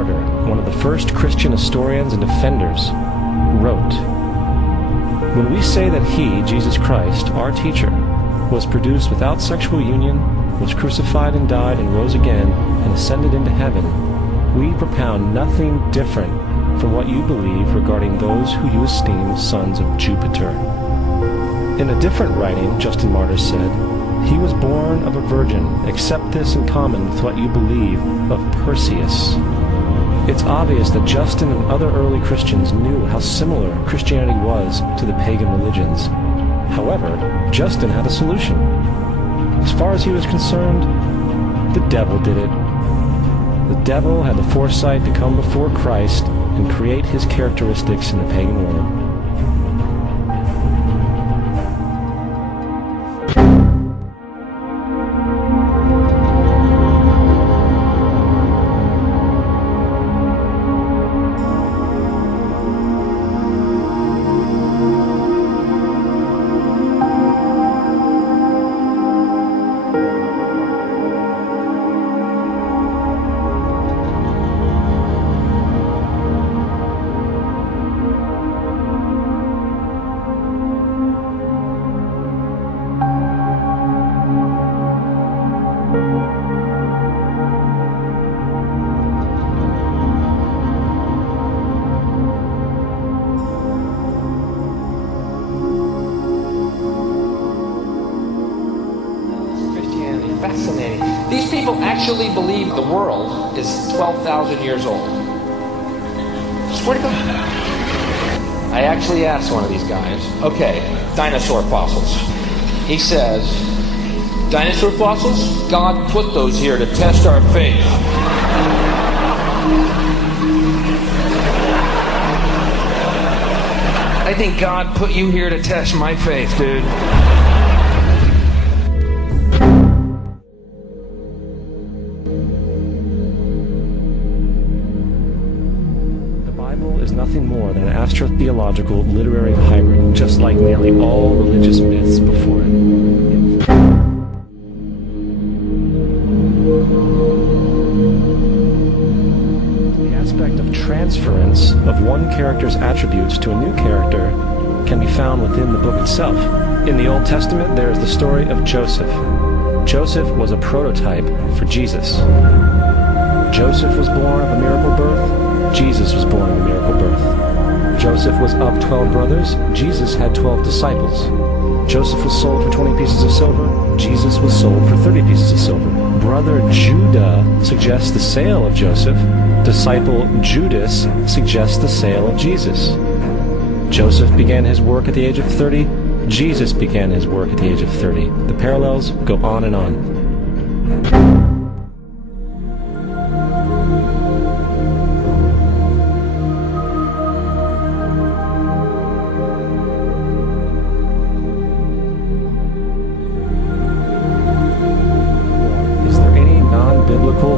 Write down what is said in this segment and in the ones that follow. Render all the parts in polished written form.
Martyr, one of the first Christian historians and defenders, wrote, "When we say that he, Jesus Christ, our teacher, was produced without sexual union, was crucified and died and rose again and ascended into heaven, we propound nothing different from what you believe regarding those who you esteem sons of Jupiter." In a different writing, Justin Martyr said, "He was born of a virgin, accept this in common with what you believe of Perseus." It's obvious that Justin and other early Christians knew how similar Christianity was to the pagan religions. However, Justin had a solution. As far as he was concerned, the devil did it. The devil had the foresight to come before Christ and create his characteristics in the pagan world. Fascinating. These people actually believe the world is 12,000 years old. Swear to God. I actually asked one of these guys, okay, dinosaur fossils. He says, dinosaur fossils? God put those here to test our faith. I think God put you here to test my faith, dude. Nothing more than an astrotheological literary hybrid, just like nearly all religious myths before it. The aspect of transference of one character's attributes to a new character can be found within the book itself. In the Old Testament, there is the story of Joseph. Joseph was a prototype for Jesus. Joseph was born of a miracle birth. Jesus was born of a miracle birth. Joseph was of 12 brothers. Jesus had 12 disciples. Joseph was sold for 20 pieces of silver. Jesus was sold for 30 pieces of silver. Brother Judah suggests the sale of Joseph. Disciple Judas suggests the sale of Jesus. Joseph began his work at the age of 30. Jesus began his work at the age of 30. The parallels go on and on.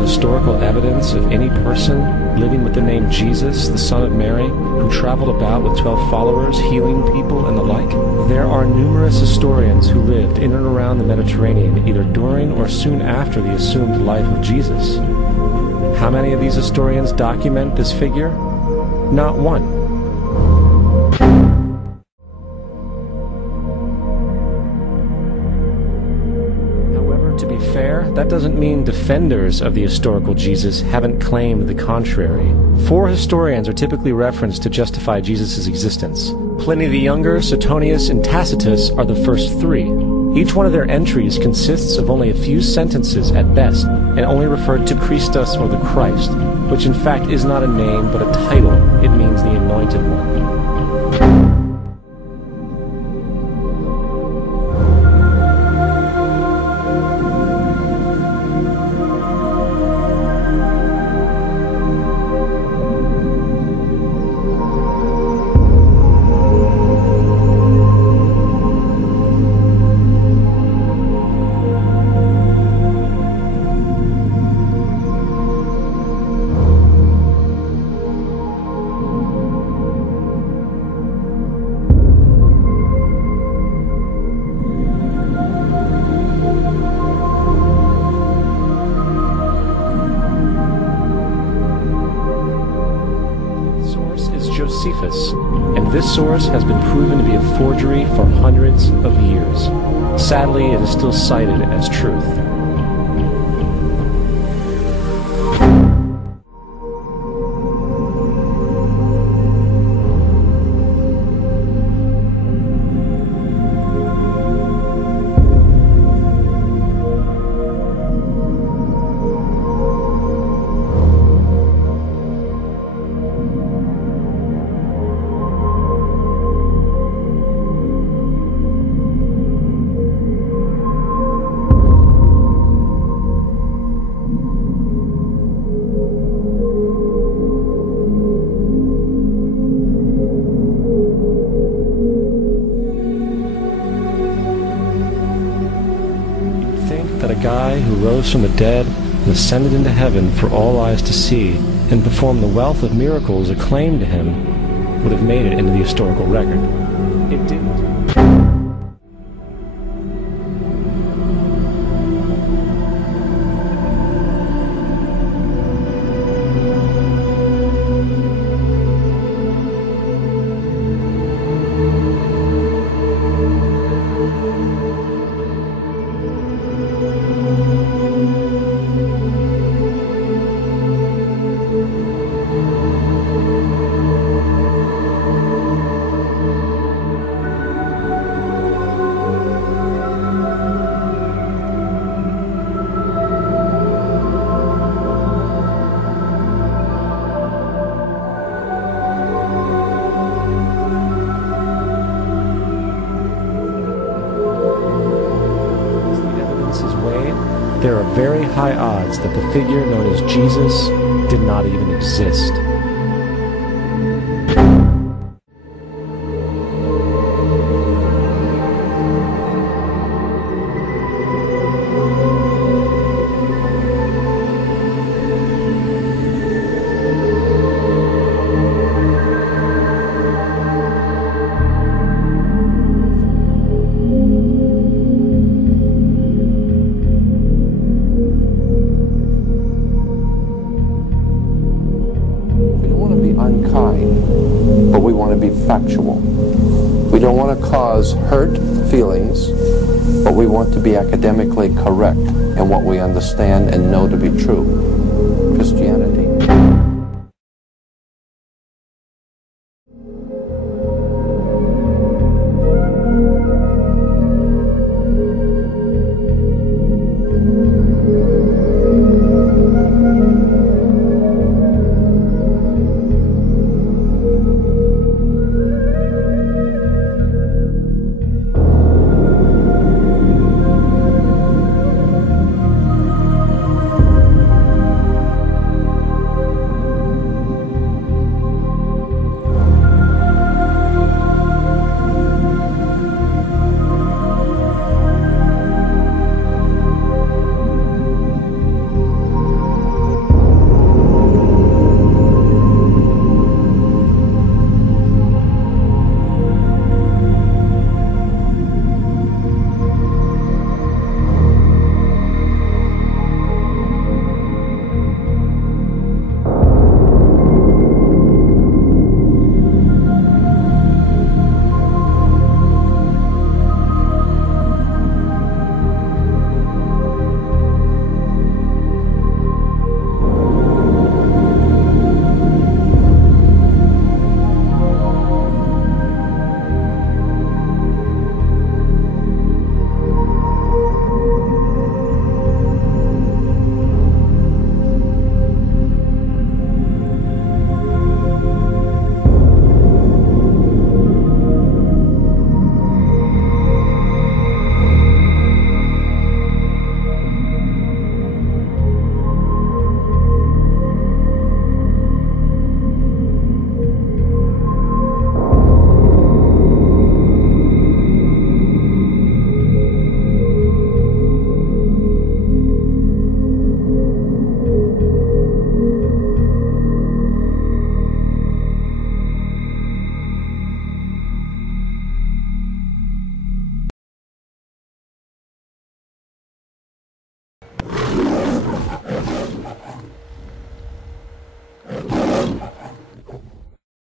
Historical evidence of any person living with the name Jesus, the son of Mary, who traveled about with 12 followers, healing people and the like? There are numerous historians who lived in and around the Mediterranean, either during or soon after the assumed life of Jesus. How many of these historians document this figure? Not one. That doesn't mean defenders of the historical Jesus haven't claimed the contrary. 4 historians are typically referenced to justify Jesus' existence. Pliny the Younger, Suetonius, and Tacitus are the first 3. Each one of their entries consists of only a few sentences at best, and only referred to Christus or the Christ, which in fact is not a name but a title. It means the Anointed One. Josephus, and this source has been proven to be a forgery for hundreds of years. Sadly, it is still cited as truth. That a guy who rose from the dead and ascended into heaven for all eyes to see and performed the wealth of miracles acclaimed to him would have made it into the historical record. It didn't. There are very high odds that the figure known as Jesus did not even exist. Unkind, but we want to be factual. We don't want to cause hurt feelings, but we want to be academically correct in what we understand and know to be true. Christianity